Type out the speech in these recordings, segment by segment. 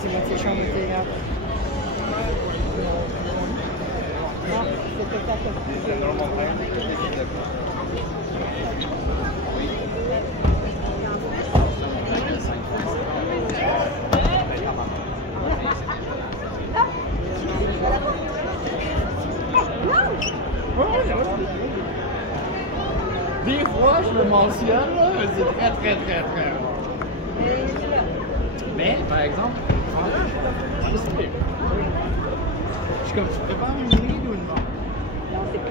si non si sciamotega. No, c'était ça Des fois, je le mentionne, là, mais c'est très rare. Mais, par exemple, je sais plus. Je suis comme, tu prépares une ligne ou une mort? Non, c'est pas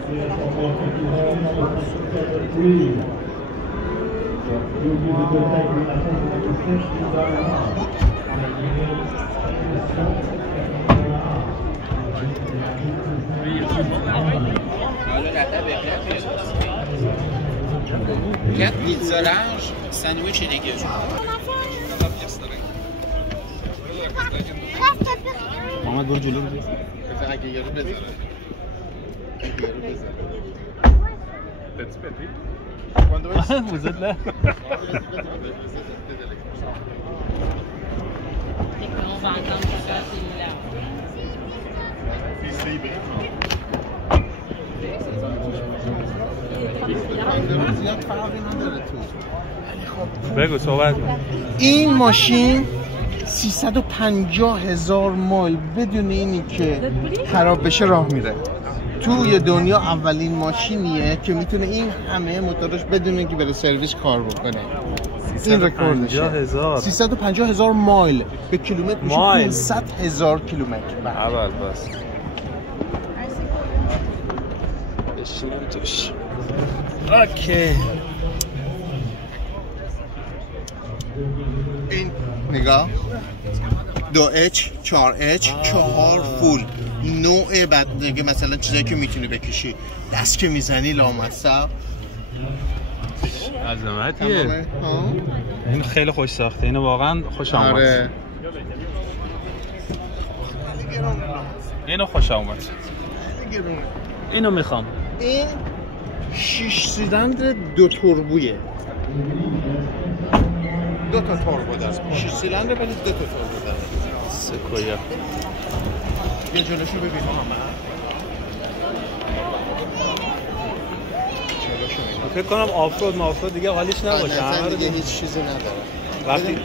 Quatre pizza large, sandwich et légumes. محمد برو جلو بزن. Vous êtes là? on va entendre ça là. بگو صحبت کن. این ماشین 350,000 مایل بدون اینی که خراب بشه راه میره. توی دنیا اولین ماشینیه که میتونه این همه موتورش بدون اینکه بره سرویس کار بکنه. این رکوردشه. 350,000 مایل به کیلومتر میشه 500,000 کیلومتر. اول بس. بشینم توش. اوکی. این نگاه 2H 4H 4 فول نوع بعد دیگه مثلا چیزایی که میتونی بکشی دست که میزنی لامصب عظمتیه. این خیلی خوش ساخته. اینو واقعا خوش آمد. آره. اینو خوش آمد. اینو میخوام. این 6 سیلندر 2 توربویه. 2 تا توربو داره. 6 سیلندر ولی 2 تا توربو داره. سکویا. یه جلوشو ببین فکر کنم آفرود دیگه حالیش نباشه. دیگه هیچ چیزی نداره. وقتی